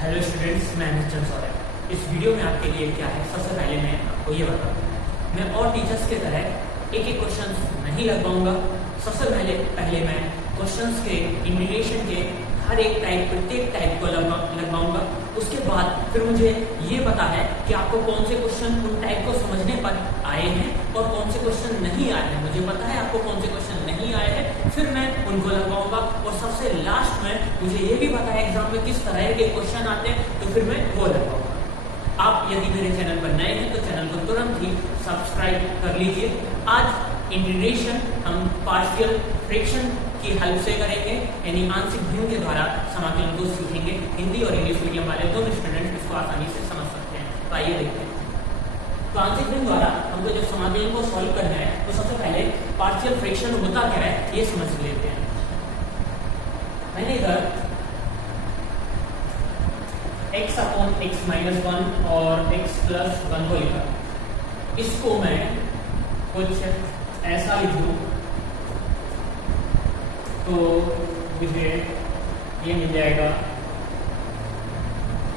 Hello students, मैं mister Saurabh. इस video में आपके लिए क्या है, सबसे पहले मैं आपको ये बताऊंगा। मैं और टीचर्स की तरह एक एक क्वेश्चन नहीं लगवाऊंगा। सबसे पहले मैं क्वेश्चंस के इंडिकेशन के हर एक टाइप, प्रत्येक टाइप को लगवाऊंगा। उसके बाद फिर मुझे ये पता है कि आपको कौन से क्वेश्चन उन टाइप को समझने पर आए हैं और कौन से क्वेश्चन नहीं आए हैं। मुझे पता है आपको कौन से क्वेश्चन नहीं आए हैं, फिर मैं उनको लगवाऊंगा। और सबसे लास्ट में मुझे ये भी पता है एग्जाम में किस तरह के क्वेश्चन आते हैं, तो फिर मैं वो लगवाऊंगा। आप यदि मेरे चैनल पर नए हैं तो चैनल को तुरंत ही सब्सक्राइब कर लीजिए। आज इंटीग्रेशन हम पार्शियल फ्रैक्शन की हेल्प से करेंगे, यानी आंशिक भिन्न के द्वारा समाकलन को सीखेंगे। हिंदी और इंग्लिश मीडियम वाले दोनों स्टूडेंट इसको आसानी से समझ सकते हैं। तो आइए देखते हैं। तो आंशिक भिन्न द्वारा हमको जब समाकलन को सॉल्व करना है तो सबसे पहले पार्शियल फ्रैक्शन होता क्या है ये समझ लेते हैं। मैंने इधर x अपॉन x माइनस 1 और x प्लस 1 को लिखा। इसको मैं कुछ ऐसा लिखूं तो मुझे ये मिल जाएगा,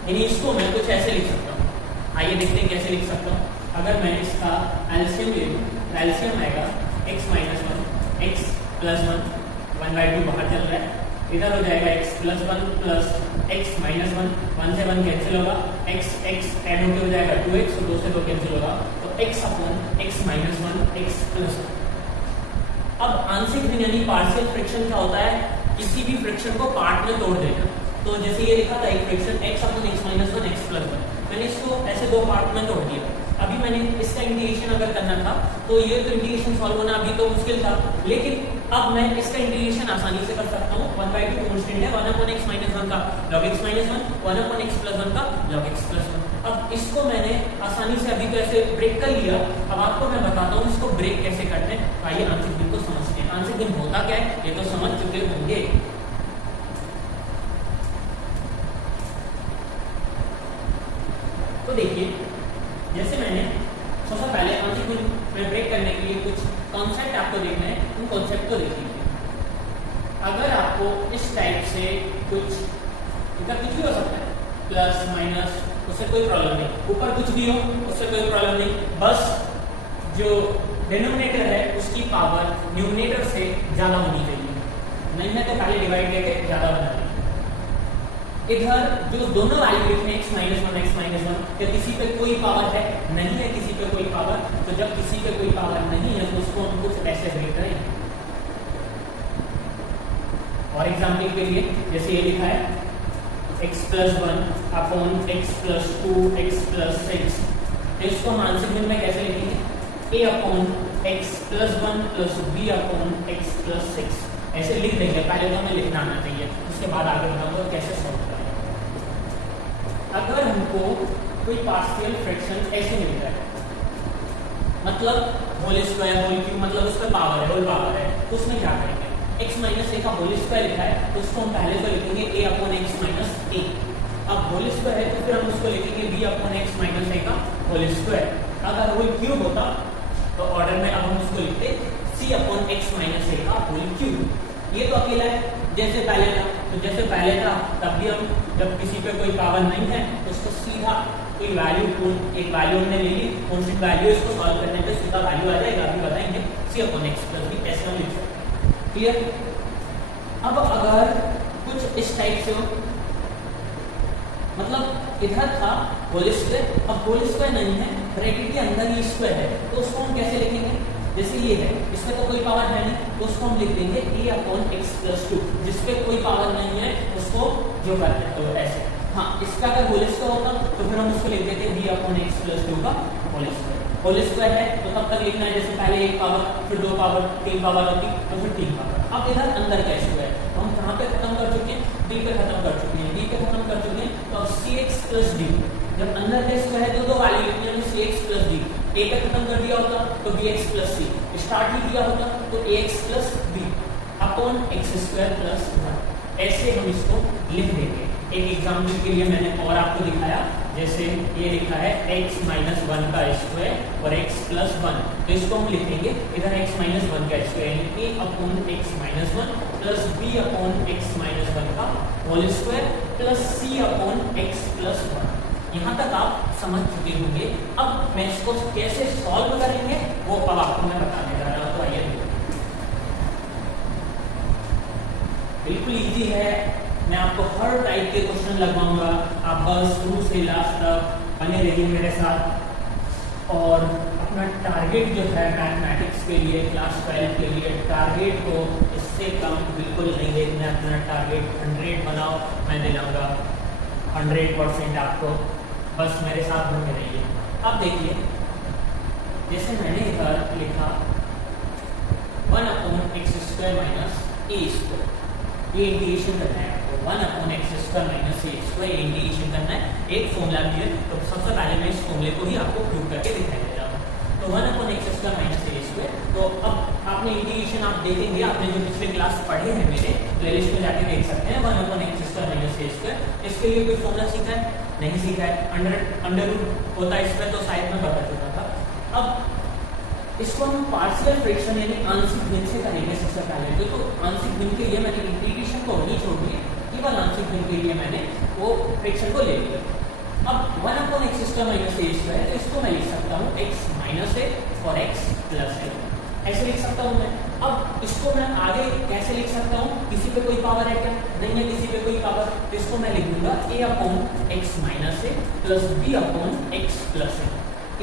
यानी इसको मैं कुछ ऐसे लिख सकता हूँ। आइए देखते हैं कैसे लिख सकता हूँ। अगर मैं इसका एलसीएम ले लूँ तो एलसीएम आएगा x माइनस 1 x प्लस 1 1/2 बाहर चल रहा है, इधर हो जाएगा x plus 1 plus x minus 1 से 1 कैंसिल होगा, x ऐड होकर हो जाएगा 2x और 2 से 2 कैंसिल होगा, तो x upon x minus 1 x plus 1। अब आंशिक भिन्न यानी पार्शियल फ्रैक्शन क्या होता है, किसी भी फ्रैक्शन को पार्ट में तोड़ देना। तो जैसे ये लिखा था एक fraction x upon x minus 1 x plus 1, मैंने इसको ऐसे दो पार्ट में तोड़ दिया। अभी मैंने इसका इंटीग्रेशन अगर करना था तो ये तो इंटीग्रेशन सॉल्व होना अभी तो मुश्किल था, लेकिन अब मैं इसका इंटीग्रेशन आसानी से कर सकता हूँ। 1/2 कांस्टेंट है, 1 अपॉन x माइनस 1 का log x minus 1, 1 upon x plus 1 का log x प्लस 1। अब इसको मैंने आसानी से अभी तो ऐसे ब्रेक कर लिया। अब आपको मैं बताता हूँ इसको ब्रेक कैसे करते हैं। आइए आंशिक भिन्न को समझते हैं। आंशिक भिन्न होता क्या है ये तो समझ चुके होंगे। तो देखिए, जैसे मैंने सबसे पहले आंशिक भिन्न में ब्रेक करने के लिए कुछ कॉन्सेप्ट आपको देखना है, उन कॉन्सेप्ट को देखिए। अगर आपको इस टाइप से कुछ भी हो सकता है, प्लस माइनस, उससे कोई प्रॉब्लम नहीं। ऊपर कुछ भी हो उससे कोई प्रॉब्लम नहीं, बस जो डिनोमिनेटर है उसकी पावर न्यूमरेटर से ज्यादा होनी चाहिए। नहीं है तो पहले डिवाइड करके ज्यादा बना दें। इधर जो दोनों वैल्यू लिखे x माइनस 1 x माइनस 1, क्या किसी पे कोई पावर है? नहीं है किसी पे कोई पावर। तो जब किसी पे कोई पावर नहीं है तो उसको हम कुछ ऐसे ब्रेक करें। और एग्जाम्पल के लिए जैसे ये लिखा है x plus 1 upon x plus 2 x plus 6, तो इसको हम आंशिक भिन्न में कैसे लिखेंगे? a upon x plus 1 plus b upon x plus 6 ऐसे लिख देंगे। पहले तो हमें लिखना आना चाहिए, उसके बाद आगे बताऊंगा कैसे सॉल्व करें। अगर हमको कोई पार्शियल फ्रैक्शन ऐसे मिलता है, मतलब होल स्क्वायर होल क्यूब, मतलब उसका पावर है, होल पावर है, तो उसमें क्या करेंगे? x माइनस a का होल स्क्वायर लिखा है तो उसको हम पहले तो लिखेंगे a upon x minus a। अब होल स्क्वायर है तो फिर हम उसको लिखेंगे b upon x minus a का होल स्क्वायर। अगर होल क्यूब होता तो ऑर्डर में अब हम उसको लिखते c upon x minus a का होल क्यूब। ये तो अकेला है जैसे पहले था, तो जैसे पहले था तब भी हम जब किसी पे कोई पावर नहीं है तो उसको सीधा कोई वैल्यू, एक वैल्यू हमने ले ली, कॉन्स्टेंट वैल्यू, इसको सॉल्व करने पे सीधा वैल्यू आ जाएगा। अभी बताएंगे c upon x plus b कैसे हम लिख सकते हैं। क्लियर? अब अगर कुछ इस टाइप से हो, मतलब इधर था होल स्क्वायर, अब होल स्क्वायर नहीं है, ब्रैकेट के अंदर ये स्क्वायर है, तो उसको हम कैसे लिखेंगे? जैसे ये है, इसमें तो कोई पावर है नहीं, तो उसको हम लिख देंगे a अपॉन x प्लस 2। जिसपे कोई पावर नहीं है उसको जो करते हैं तो ऐसे। हाँ, इसका अगर होल स्क्वायर होता तो फिर हम उसको लिख देते b अपॉन x प्लस 2 का होल स्क्वायर। होल स्क्वायर है तो तब तक लिखना है जैसे पहले एक पावर, फिर 2 पावर, 3 पावर होती तो फिर 3 पावर। अब इधर अंदर क्या स्क्वायर है, तो हम कहाँ पे खत्म कर चुके हैं? b पे खत्म कर चुके हैं, b पे खत्म कर चुके हैं। तो अब cx प्लस d, जब अंदर का स्क्वायर है तो दो वैल्यू लिखनी है, cx प्लस d। a पे खत्म कर दिया होता तो bx प्लस c, स्टार्ट ही दिया होता तो ax plus b upon x square plus 1। ऐसे हम इसको लिख देंगे। एक एग्जाम्पल के लिए मैंने और आपको दिखाया, जैसे ये लिखा है x माइनस 1 का स्क्वायर और x प्लस 1, तो इसको हम लिखेंगे इधर x माइनस 1 का square a upon x minus 1 plus b upon x minus 1 का होल स्क्वायर। प्लस सी अपॉन एक्स प्लस 1। यहाँ तक आप समझ चुके होंगे। अब मैं इसको कैसे सॉल्व करेंगे वो अब आपको मैं बताने जा रहा हूँ। तो आइए, बिल्कुल इजी है। मैं आपको हर टाइप के क्वेश्चन लगवाऊंगा। आप बस शुरू से लास्ट तक बने रहिए मेरे साथ। और अपना टारगेट जो है मैथमेटिक्स के लिए, क्लास 12 के लिए, टारगेट को इससे कम बिल्कुल नहीं देखना। अपना टारगेट 100 बनाओ, मैं दिलाऊंगा 100% आपको। बस मेरे साथ बने रहिए। अब देखिए, जैसे मैंने इधर लिखा 1/x² माइनस a², ये इंटीग्रेशन करना है आपको। 1/x² माइनस a², ये इंटीग्रेशन करना है। एक फॉर्मूला भी है, तो सबसे पहले मैं इस फॉर्मूले को ही आपको प्रूव करके दिखाई दे रहा हूँ। तो 1/x² माइनस a²। तो अब आपने इंटीग्रेशन आप देखेंगे, आपने जो पिछले क्लास पढ़े हैं मेरे प्लेलिस्ट में जाके देख सकते हैं। 1/x² माइनस a², इसके लिए कोई फॉर्मूला सीखा है? नहीं सीखा है। अंडर रूट होता है इसमें, तो शायद मैं बता चुका था। अब इसको हम पार्शियल फ्रैक्शन यानी आंशिक भिन्न से करेंगे सबसे पहले। तो आंशिक भिन्न के लिए मैंने इंटीग्रेशन को नहीं छोड़ दिया, केवल आंशिक भिन्न के लिए मैंने वो फ्रैक्शन को ले लिया। अब 1/x² माइनस a², तो इसको मैं लिख सकता हूँ x माइनस a और x प्लस a, ऐसे लिख सकता हूँ मैं। अब इसको मैं आगे कैसे लिख सकता हूँ? किसी पे कोई पावर है क्या? नहीं है किसी पे कोई पावर। तो इसको मैं लिख दूंगा a/x minus a plus b/x plus a।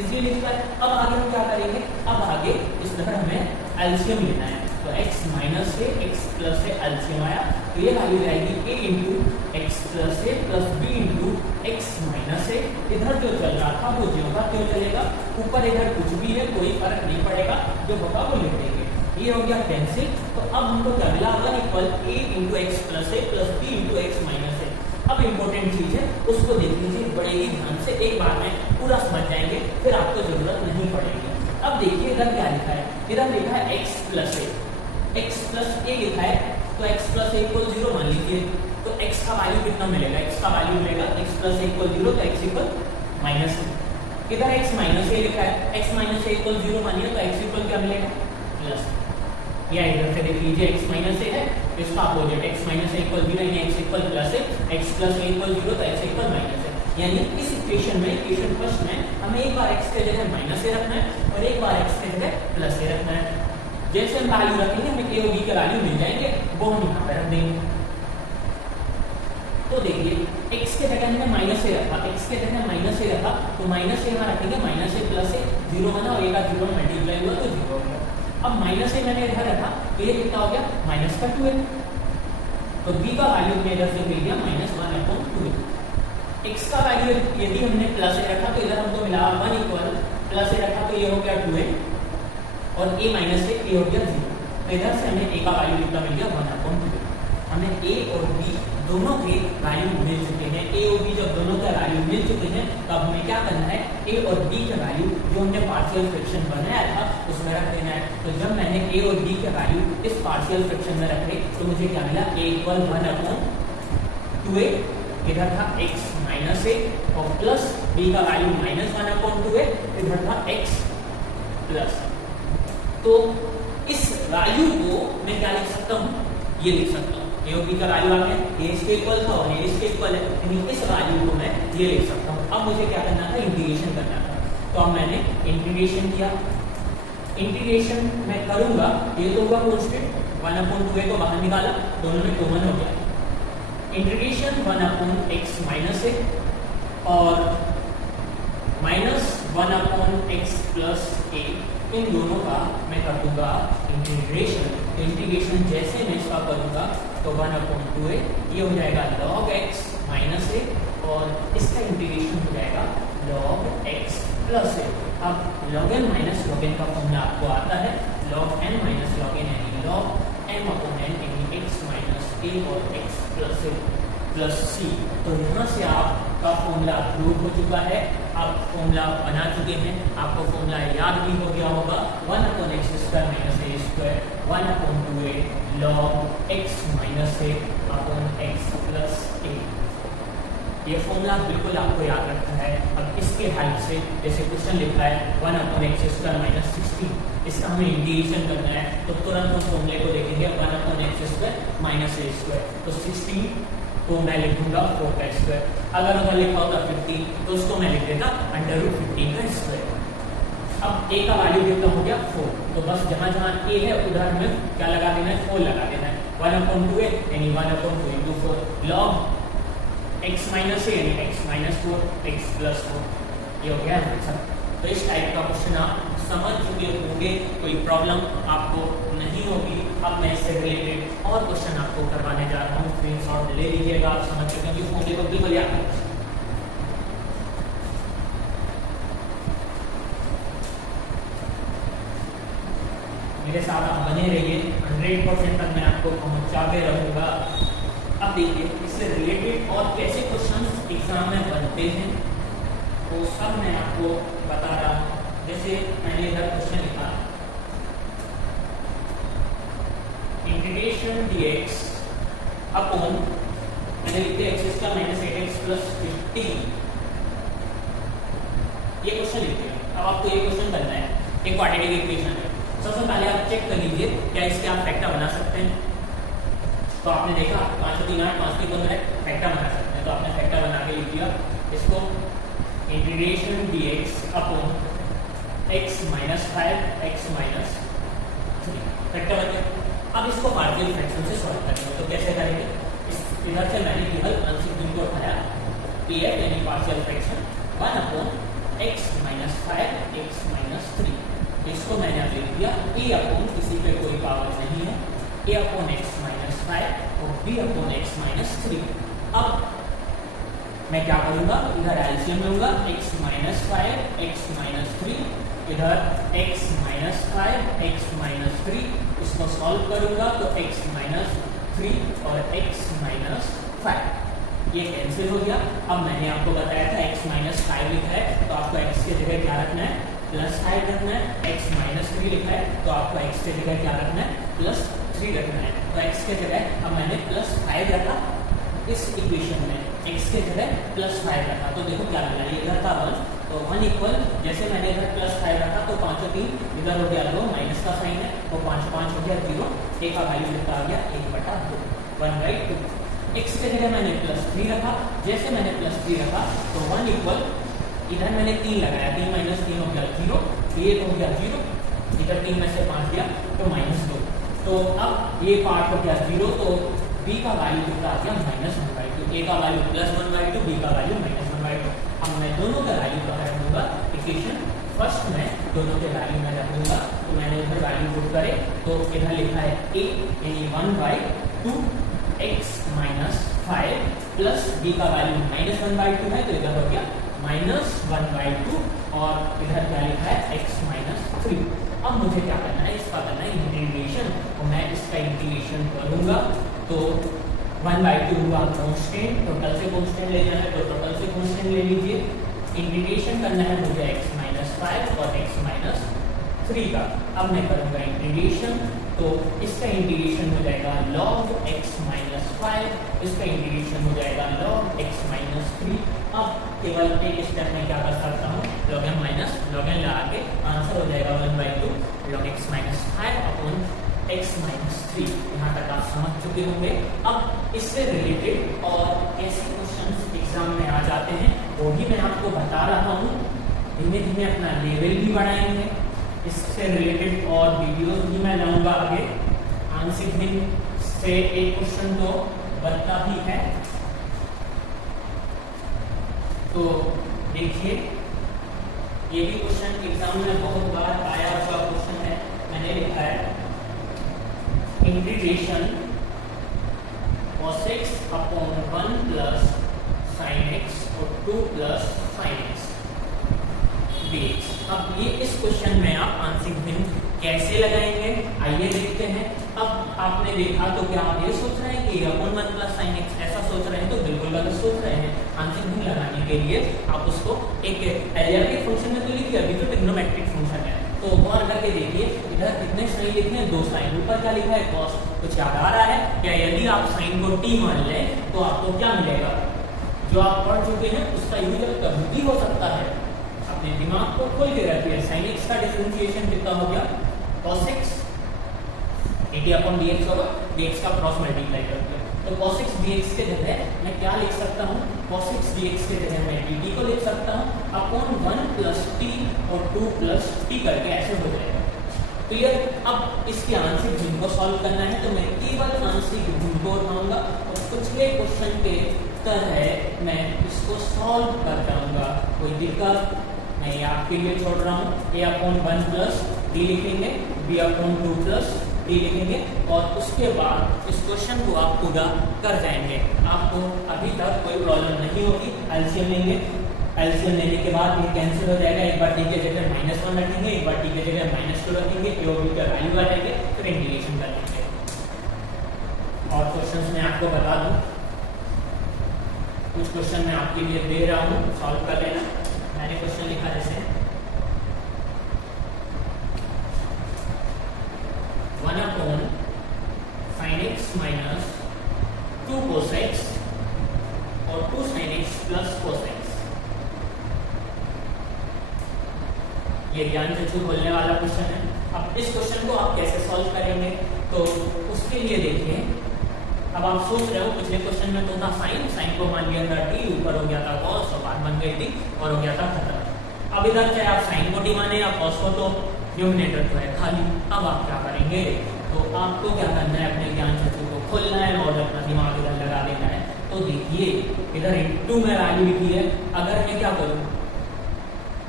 इसलिए लिखा है। अब आगे हम क्या करेंगे? अब आगे इस तरह हमें एलसीएम लेना है। तो x minus a x plus a LCM आया, तो ये वैल्यू जाएगी a into x plus a plus b into x minus a। इधर जो चल रहा था वो जो का क्यों चलेगा, ऊपर इधर कुछ भी है कोई फर्क नहीं पड़ेगा, जो होगा वो लिख देंगे। ये हो गया कैंसिल। तो अब हमको क्या मिला? अगर equal a into x plus a plus b into x minus a। अब इम्पोर्टेंट चीज है, उसको देख लीजिए बड़े ही ध्यान से, एक बार में पूरा समझ जाएंगे, फिर आपको जरूरत नहीं पड़ेगी। अब देखिए इधर क्या लिखा है? इधर लिखा है x plus a, x plus a लिखा है। तो x प्लस a इक्वल 0 मान लीजिए। तो x का वैल्यू कितना मिलेगा? x का वैल्यू मिलेगा x प्लस a इक्वल 0, तो x इक्वल माइनस a। इधर x माइनस a लिखा है, x माइनस a इक्वल 0 मानिए, तो x इक्वल क्या मिलेगा? प्लस। या इधर से देख लीजिए x माइनस a है, इसका opposite x minus a equal 0 यानी x equal plus a, x plus a equal 0 तो x इक्वल माइनस a। यानी इस इक्वेशन में, इक्वेशन फर्स्ट में हमें एक बार x के जगह माइनस a रखना है और एक बार x के जगह प्लस a रखना है। जैसे हम वैल्यू रखेंगे हमें a और b के वैल्यू मिल जाएंगे, वो हम यहाँ पे रख देंगे। तो देखिए x के जगह हमने माइनस a रखा, x के जगह माइनस a रखा, तो माइनस a यहाँ रखेंगे, माइनस a प्लस a 0 बना और a का 0 मल्टीप्लाई हुआ तो 0 हो गया। अब माइनस a मैंने इधर रखा, तो ये कितना हो गया? माइनस का 2a। तो b का वैल्यू हमें इधर से मिल गया -1/2a। x का वैल्यू यदि हमने प्लस a रखा तो इधर हमको मिला 1 इक्वल प्लस a रखा तो ये हो गया 2a और a माइनस a हो गया 0। तो इधर से हमें a का वैल्यू कितना मिल गया? 1/2। हमें a और b दोनों के वैल्यू मिल चुके हैं। a और b जब दोनों का वैल्यू मिल चुके हैं तो अब हमें क्या करना है? a और b के वैल्यू जो हमने पार्शियल फ्रैक्शन बनाया था उसमें रख देना है। तो जब मैंने a और b के वैल्यू इस पार्शियल फ्रैक्शन में रखे तो मुझे क्या मिला? a इक्वल 1/2a, इधर था x माइनस a और प्लस b का वैल्यू -1/2a, इधर था x प्लस। तो इस वैल्यू को मैं क्या लिख सकता हूँ? ये लिख सकता हूँ a और b का वैल्यू आ गया, a इसके इक्वल था और a इसके इक्वल है, यानी इस वैल्यू को मैं ये लिख सकता हूँ। अब मुझे क्या करना था? इंटीग्रेशन करना था। तो अब मैंने इंटीग्रेशन किया। इंटीग्रेशन मैं करूंगा, ये तो हुआ कांस्टेंट, 1/2a को बाहर निकाला, दोनों में कॉमन हो गया। इंटीग्रेशन 1/x माइनस a और -1/x प्लस a, इन दोनों का मैं कर दूंगा इंटीग्रेशन। तो इंटीग्रेशन जैसे मैं इसका करूंगा तो 1/2a ये हो जाएगा log x माइनस a और इसका इंटीग्रेशन हो जाएगा log x प्लस a। अब log n minus log n का फॉर्मूला आपको आता है, log n minus log n यानी log m/n यानी x माइनस a और x plus a plus c। तो यहाँ से आपका फॉर्मूला प्रूव हो चुका है, आप फॉर्मूला बना चुके हैं, आपको फॉर्मूला याद भी हो गया होगा 1/x² minus a² 1/2a log x minus a upon x plus a। ये फॉर्मूला बिल्कुल आपको याद रखना है। अब इसके हेल्प से जैसे क्वेश्चन लिखा है 1/x² माइनस 16, इसका हमें इंटीग्रेशन करना है तो तुरंत हम फॉर्मूले को देखेंगे 1/x² माइनस a²। तो 16 को मैं लिखूंगा 4x²। अगर उधर लिखा होता 15 तो उसको मैं लिख देता √15 का स्क्वायर। अब a का वैल्यू कितना हो गया 4, तो बस जहां जहां a है उधर हमें क्या लगा देना है 4 लगा देना है। 1/2a यानी 1/2 into 4 log x minus a यानी x minus 4 x plus 4, ये हो गया आंसर। तो इस टाइप का क्वेश्चन आप समझ चुके होंगे, कोई प्रॉब्लम आपको नहीं होगी। अब मैं इससे रिलेटेड और क्वेश्चन आपको करवाने जा रहा हूँ, स्क्रीनशॉट ले लीजिएगा। आप समझ चुके हैं फॉर्मूले को बिल्कुल याद रखिए। मेरे साथ आप बने रहिए, 100% तक मैं आपको पहुंचाते रहूंगा। अब देखिए इससे रिलेटेड और कैसे क्वेश्चंस एग्जाम में बनते हैं तो सब मैं आपको बता रहा हूँ। जैसे मैंने इधर क्वेश्चन लिखा इंटीग्रेशन dx अपॉन मैंने लिख दिया x² माइनस 8x प्लस 15, ये क्वेश्चन लिख दिया। अब आपको ये क्वेश्चन करना है, एक क्वाड्रेटिक इक्वेशन है। सबसे पहले आप चेक कर लीजिए क्या इसके आप फैक्टर बना सकते हैं। तो आपने देखा 5 3 8 5 3 फैक्टर बना सकते हैं, तो आपने फैक्टर बना के लिख दिया इसको integration dx upon x minus 5 x minus 3 factor बन गया। अब इसको पार्शियल फ्रैक्शन से सॉल्व करेंगे, तो कैसे करेंगे? इधर से मैंने केवल आंशिक भिन्न को उठाया, pf यानी partial fraction 1/x minus 5 x minus 3, इसको मैंने अब लिख दिया a अपॉन किसी पे कोई पावर नहीं है, a अपॉन x माइनस 5 और b अपॉन x माइनस 3। अब मैं क्या करूंगा, इधर एलसीएम लूंगा x माइनस 5 x माइनस 3, इधर x माइनस 5 x माइनस 3, इसको सॉल्व करूंगा तो x माइनस 3 और x माइनस 5 ये कैंसिल हो गया। अब मैंने आपको बताया था x माइनस 5 लिखा है तो आपको x की जगह क्या रखना है प्लस 5 रखना है, x माइनस 3 लिखा है तो आपको x की जगह क्या रखना है प्लस 3 रखना है। तो x के जगह अब मैंने प्लस 5 रखा, इस इक्वेशन में x के जगह प्लस 5 रखा, तो देखो क्या मिला, ये इधर था 1 तो 1 इक्वल, जैसे मैंने इधर प्लस 5 रखा तो 5 और 3 इधर हो गया 2, माइनस का साइन है तो 5 5 हो गया 0, a का वैल्यू कितना आ गया 1/2 1/2। x के जगह मैंने प्लस 3 रखा, जैसे मैंने प्लस 3 रखा तो 1 इक्वल, इधर मैंने 3 लगाया, 3 माइनस 3 हो गया 0, ये हो गया 0, इधर 3 में से 5 गया तो माइनस 2, तो अब ये पार्ट हो गया 0, तो b का वैल्यू कितना आ गया -1/2, a का वैल्यू +1/2, b का वैल्यू -1/2। अब मैं दोनों का वैल्यू कहाँ रख दूंगा, इक्वेशन फर्स्ट में दोनों के वैल्यू में रख दूंगा। तो मैंने इधर वैल्यू पुट करे तो इधर लिखा है a यानी 1/2 x माइनस 5 प्लस b का वैल्यू -1/2 है तो इधर हो गया -1/2 और इधर क्या लिखा है x माइनस 3। अब मुझे क्या करना है, इसका करना है इंटीग्रेशन, और मैं इसका इंटीग्रेशन करूंगा तो 1/2 हुआ कांस्टेंट, टोटल से कांस्टेंट ले जाना है तो टोटल से कांस्टेंट ले लीजिए। इंटीग्रेशन करना है मुझे x माइनस 5 और x माइनस 3 का। अब मैं करूंगा इंटीग्रेशन, तो इसका इंटीग्रेशन हो जाएगा log x माइनस 5, इसका इंटीग्रेशन हो जाएगा log x माइनस 3। अब केवल एक स्टेप में क्या कर सकता हूँ, log m minus log n लगा के आंसर हो जाएगा 1/2 log x minus 5 upon x minus 3। यहाँ तक आप समझ चुके होंगे। अब इससे रिलेटेड और कैसे क्वेश्चंस एग्जाम में आ जाते हैं वो भी मैं आपको बता रहा हूँ। धीमे धीमे अपना लेवल भी बढ़ाएंगे, इससे रिलेटेड और वीडियोस भी मैं लाऊंगा आगे। आंशिक भिन्न से एक क्वेश्चन तो बनता ही है, तो देखिए ये भी क्वेश्चन एग्जाम में बहुत बार आया हुआ क्वेश्चन है। मैंने लिखा है integration cos x upon 1 plus sin x और 2 प्लस sin x dx। अब ये इस क्वेश्चन में आप आंशिक भिन्न कैसे लगाएंगे आइए देखते हैं। अब आपने देखा तो क्या आप ये सोच रहे हैं कि अपॉन 1 प्लस sin x ऐसा सोच रहे हैं, तो बिल्कुल गलत सोच रहे हैं। आंशिक भिन्न लगाने के लिए आप उसको एक एलजेब्रिक फंक्शन में तो लिखिए, अभी तो ट्रिग्नोमेट्रिक फंक्शन है तो गौर करके देखिए इधर कितने साइन लिखे हैं, 2 साइन। ऊपर क्या लिखा है cos, कुछ याद आ रहा है क्या? यदि आप साइन को t मान लें तो आपको क्या मिलेगा, जो आप पढ़ चुके हैं उसका यूज कभी भी हो सकता है। अपने दिमाग को खोल के रखिए। sin x का डिफरेंशिएशन कितना हो गया cos x dt upon dx होगा, dx का क्रॉस मल्टीप्लाई करके, तो cos x dx के जगह मैं क्या लिख सकता हूँ, cos x dx के जगह मैं dt को लिख सकता हूँ अपॉन 1 प्लस t और 2 प्लस t करके ऐसे हो जाएगा। क्लियर? अब इसकी आंशिक भिन्न को सॉल्व करना है तो मैं केवल आंशिक भिन्न को उठाऊंगा और पिछले क्वेश्चन के तरह मैं इसको सॉल्व कर जाऊंगा। कोई दिक्कत नहीं, आपके लिए छोड़ रहा हूँ। a अपॉन 1 प्लस d लिखेंगे, b अपॉन 2 प्लस d लिखेंगे और उसके बाद इस क्वेश्चन को आप पूरा कर जाएंगे। आपको अभी तक कोई प्रॉब्लम नहीं होगी। एलसीएम लेंगे, एलसीएम लेने के बाद ये कैंसिल हो जाएगा। एक बार टी के जगह -1 रखेंगे, एक बार टी के जगह -2 रखेंगे, ए और बी का वैल्यू आ जाएंगे, फिर इंटीग्रेशन कर लेंगे। और क्वेश्चंस मैं आपको बता दूं, कुछ क्वेश्चन मैं आपके लिए दे रहा हूं, सॉल्व कर लेना। मैंने क्वेश्चन लिखा जैसे 1 upon sin x minus 2 cos x और 2 sin x plus cos x। ये ज्ञान चक्षु खोलने वाला क्वेश्चन है। अब इस क्वेश्चन को आप कैसे सॉल्व करेंगे, तो उसके लिए देखिए, अब आप सोच रहे हो पिछले क्वेश्चन में तो था साइन को मान लिया था t, ऊपर हो गया था cos और बाद बन गई थी और हो गया था खत्म। अब इधर चाहे आप साइन को t माने या cos को, तो न्यूमिनेटर तो है खाली। अब आप क्या करेंगे, तो आपको क्या करना है, अपने ज्ञान चक्षु को खोलना है और अपना दिमाग इधर लगा देना है। तो देखिए इधर * में वैल्यू लिखी है, अगर मैं क्या करूँ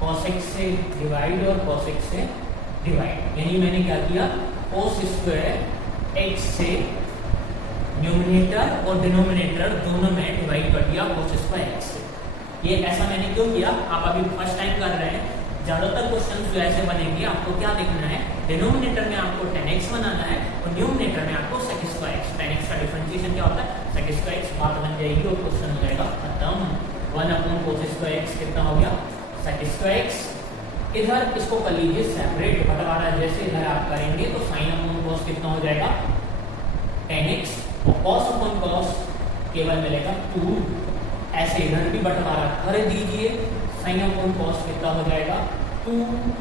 cos x से डिवाइड और cos x से डिवाइड, यानी मैंने क्या किया cos स्क्वायर x से न्यूमिनेटर और डिनोमिनेटर दोनों में डिवाइड कर दिया cos स्क्वायर x से। ये ऐसा मैंने क्यों किया, आप अभी फर्स्ट टाइम कर रहे हैं। ज्यादातर क्वेश्चन जो ऐसे बनेंगे, आपको क्या देखना है, डिनोमिनेटर में आपको tan x बनाना है और न्यूमिनेटर में आपको sec square x। tan x का डिफरेंशिएशन क्या होता है, sec स्क्वायर x, बात बन जाएगी और क्वेश्चन हो जाएगा खत्म। 1 अपॉन cos स्क्वायर x कितना हो गया, sec स्क्वायर x। इधर इसको कर लीजिए सेपरेट, बंटवारा जैसे इधर आप करेंगे तो sin अपॉन cos कितना हो जाएगा tan x और cos अपॉन cos केवल मिलेगा 2। ऐसे इधर भी बंटवारा कर दीजिए, sin अपॉन cos कितना हो जाएगा 2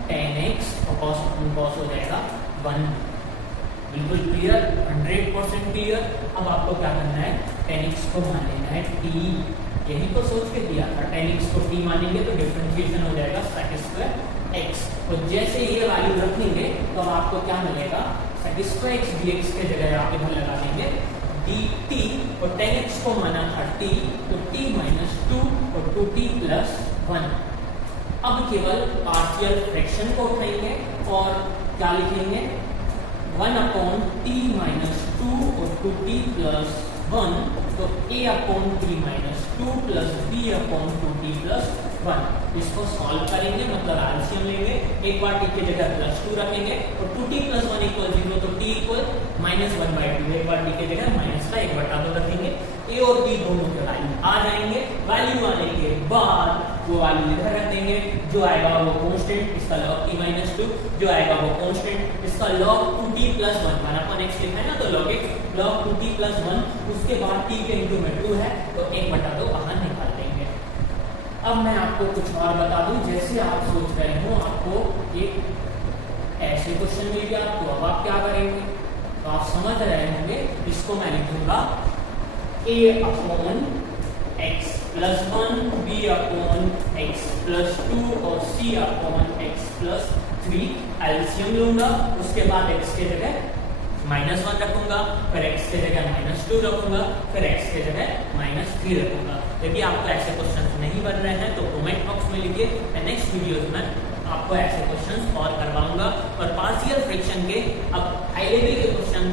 tan x और cos अपॉन cos हो जाएगा 1। बिल्कुल क्लियर, 100% क्लियर। अब आपको क्या करना है, tan x को मान लेना है t, यही तो सोच के दिया था। tan x को t मानेंगे तो डिफरेंशिएशन हो जाएगा sec स्क्वायर x। तो जैसे ये वैल्यू रखेंगे तो आपको क्या मिलेगा, sec स्क्वायर x dx के जगह आप इधर लगा देंगे dt और tan x को माना था t, तो t माइनस 2 और 2t प्लस 1। अब केवल पार्शियल फ्रैक्शन को उठाएंगे और क्या लिखेंगे 1 अपॉन t माइनस 2 और 2t प्लस 1, तो a upon t minus 2 plus b upon 2t plus 1। इसको सॉल्व करेंगे, मतलब एलसीएम लेंगे, एक बार t के जगह प्लस 2 रखेंगे और 2t प्लस 1 इक्वल 0, तो t इक्वल -1/2। एक बार t के जगह माइनस का 1/2 रखेंगे, a और b दोनों के वैल्यू आ जाएंगे। वैल्यू आने के बाद वो वैल्यू इधर रख देंगे, जो आएगा वो कांस्टेंट, इसका log t माइनस 2, जो आएगा वो कांस्टेंट, इसका log 2t plus 1, 1 upon x लिखा है ना, तो log x log 2t plus 1, उसके बाद t के इंटू में 2 है तो 1/2 बाहर निकाल देंगे। अब मैं आपको कुछ और बता दूं, जैसे आप सोच रहे हो आपको एक ऐसे क्वेश्चन मिल गया, तो अब आप क्या करेंगे, तो आप समझ रहे होंगे, इसको मैं लिखूंगा a upon x plus 1, b upon x plus 2 और c upon x plus 3। LCM लूंगा, उसके बाद x के जगह -1 रखूंगा, फिर x के जगह -2 रखूंगा, फिर x के जगह -3 रखूंगा। यदि आपको ऐसे क्वेश्चन नहीं बन रहे हैं तो कमेंट बॉक्स में लिखिए, मैं नेक्स्ट वीडियोस में आपको ऐसे क्वेश्चंस और करवाऊंगा। और पार्शियल फ्रैक्शन के अब हाई लेवल के क्वेश्चन